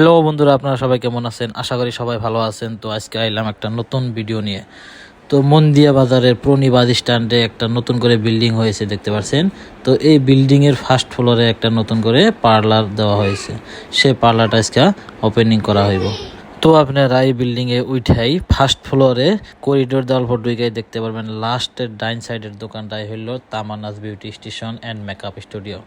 Hello বন্ধুরা, আপনারা সবাই কেমন আছেন? আশা করি সবাই ভালো আছেন। তো আজকে আইলাম একটা নতুন ভিডিও নিয়ে। তো মন্দিয়া বাজারের প্রণী বাস স্ট্যান্ডে একটা নতুন করে বিল্ডিং হয়েছে, দেখতে পাচ্ছেন। তো এই বিল্ডিংয়ের ফার্স্ট ফ্লোরে একটা নতুন করে পার্লার দেওয়া হয়েছে। সে পার্লারটা আজকে ওপেনিং করা হইব। তো আপনারা এই বিল্ডিংয়ে উঠাই ফার্স্ট ফ্লোরে করিডোর দেওয়ার পর ঢুকে দেখতে পারবেন লাস্টের ডাইন সাইডের দোকানটাই হইল Tamanna's beauty station and makeup studio.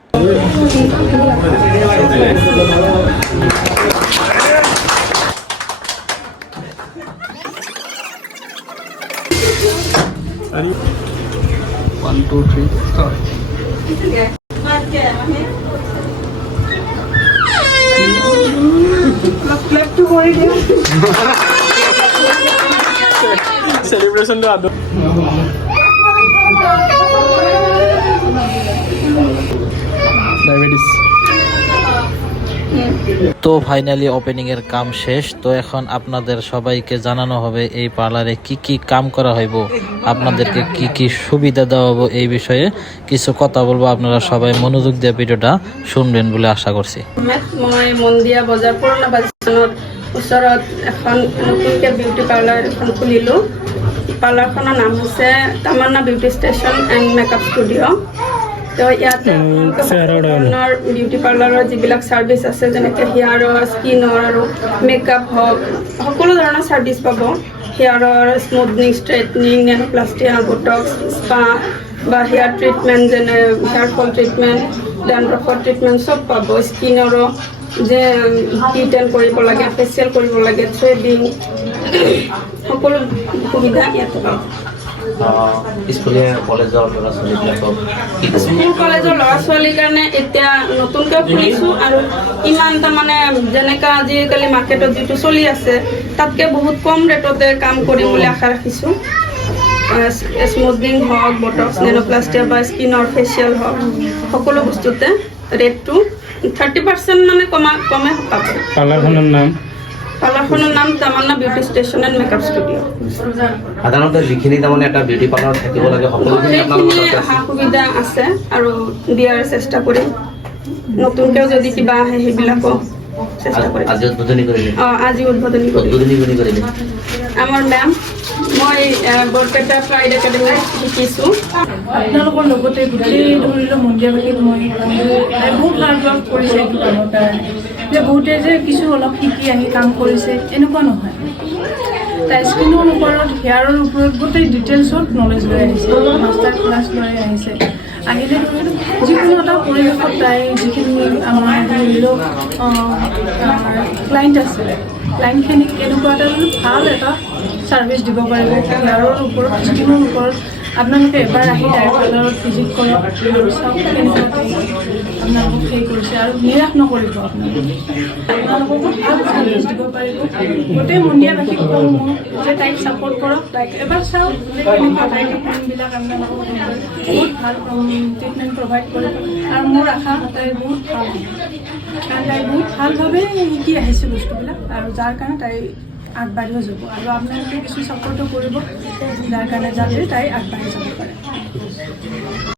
Ready? 1, 2, 3, start. Celebration do ado. Diabetes. তো ফাইনালি ওপেনিং এর কাম শেষ। তো এখন আপনাদের সবাইকে জানানো হবে এই পার্লারে কি কি কাম করা হইব, আপনাদেরকে কি কি সুবিধা দেওয়া হবে, এই বিষয়ে কিছু কথা বলবো। আপনারা সবাই মনোযোগ দিয়ে ভিডিওটা শুনবেন বলে আশা করছি। মই মন্দিয়া বজাৰ পুৰণা বাজাৰৰ ওচৰত এখন নতুনকৈ বিউটি পাৰ্লাৰ এখন খুলিলোঁ। পাৰ্লাৰখনৰ নাম হৈছে Tamanna beauty station and makeup studio'. তো ইয়াতে ধৰণৰ বিউটি পাৰ্লাৰৰ যিবিলাক ছাৰ্ভিচ আছে, যেনেকৈ হেয়াৰৰ, স্কিনৰ আৰু মেকআপ হওক, সকলো ধৰণৰ ছাৰ্ভিচ পাব। হেয়াৰৰ স্মুথনিং, ষ্ট্ৰেইটনিং, নেনোপ্লাষ্টি, বটক্স, স্পা বা হেয়াৰ ট্ৰিটমেণ্ট, যেনে হেয়াৰ ফল ট্ৰিটমেণ্ট, ডেণ্ড্ৰফৰ ট্ৰিটমেণ্ট চব পাব। স্কিনৰো যে ডিটেইল কৰিব লাগে, ফেচিয়েল কৰিব লাগে, থ্ৰেডিং, সকলো সুবিধা ইয়াতে পাব। স্কুল কলেজৰ ল'ৰা ছোৱালীৰ কাৰণে এতিয়া নতুনকৈ খুলিছোঁ, আৰু ইমান তাৰমানে যেনেকৈ আজিকালি মাৰ্কেটত যিটো চলি আছে তাতকৈ বহুত কম ৰেটতে কাম কৰিম বুলি আশা ৰাখিছোঁ। স্মুথনিং হওক, বটক্স, নেনোপ্লাষ্টিয়া বা স্কিনৰ ফেচিয়েল হওক, সকলো বস্তুতে ৰেটটো 30% মানে কমে পাব। পাৰ্লাৰখনৰ নাম Tamanna beauty station and makeup studio'. সাধাৰণতে যিখিনি তাৰমানে এটা বিউটি পাৰ্লাৰ থাকিব লাগে সকলোখিনি সা সুবিধা আছে আৰু দিয়াৰ চেষ্টা কৰিম। নতুনকৈও যদি কিবা আহে সেইবিলাকো চেষ্টা কৰিম। আজি উদ্বোধনী কৰিলে আজি উদ্বোধনী কৰিলে আমাৰ মেম। মই বৰপেটা ফ্ৰাইড একাডেমীত শিকিছোঁ। আপোনালোকৰ লগতে গোটেই ধৰি লওক মন্দিয়াবাসীক মই বহুত হাৰ্ড ৱৰ্ক কৰিছে এইটো কামৰ কাৰণে, যে বহুতে যে কিছু অলপ শিকি আহি কাম কৰিছে এনেকুৱা নহয়। তাই স্কিনৰ ওপৰত, হেয়াৰৰ ওপৰত গোটেই ডিটেইলছত নলেজ লৈ আহিছে, মাষ্টাৰ ক্লাছ লৈ আহিছে। আহিলে যিকোনো এটা পৰিৱেশত তাই যিখিনি আমাৰ ধৰি লওক ক্লাইণ্ট আছে, ক্লাইণ্টখিনিক এনেকুৱা এটা ভাল এটা ছাৰ্ভিচ দিব পাৰিব। হেয়াৰৰ ওপৰত, স্কিনৰ ওপৰত আপোনালোকে এবাৰ আহি তাইৰ পাৰ্লাৰত ভিজিট কৰক আৰু চাওক কেনেকুৱা আপোনালোকক সেই কৰিছে, আৰু নিৰাশ নকৰিব। আপোনালোককো ভাল ছাৰ্ভিচ দিব পাৰিব। গোটেই মন্দিয়াবাসীক কওঁ মই যে তাইক ছাপোৰ্ট কৰক, তাইক এবাৰ চাওক যে কেনেকুৱা তাইৰ ট্ৰিটমেণ্টবিলাক আপোনালোকক বহুত ভাল ট্ৰিটমেণ্ট প্ৰভাইড কৰিব। আৰু মোৰ আশা তাই বহুত ভাল, কাৰণ তাই বহুত ভালভাৱে শিকি আহিছে বস্তুবিলাক, আৰু যাৰ কাৰণে তাই আগবাঢ়িও যাব। আৰু আপোনালোকে কিছু ছাপোৰ্টো কৰিব, যাৰ কাৰণে যাতে তাই আগবাঢ়ি যাব পাৰে।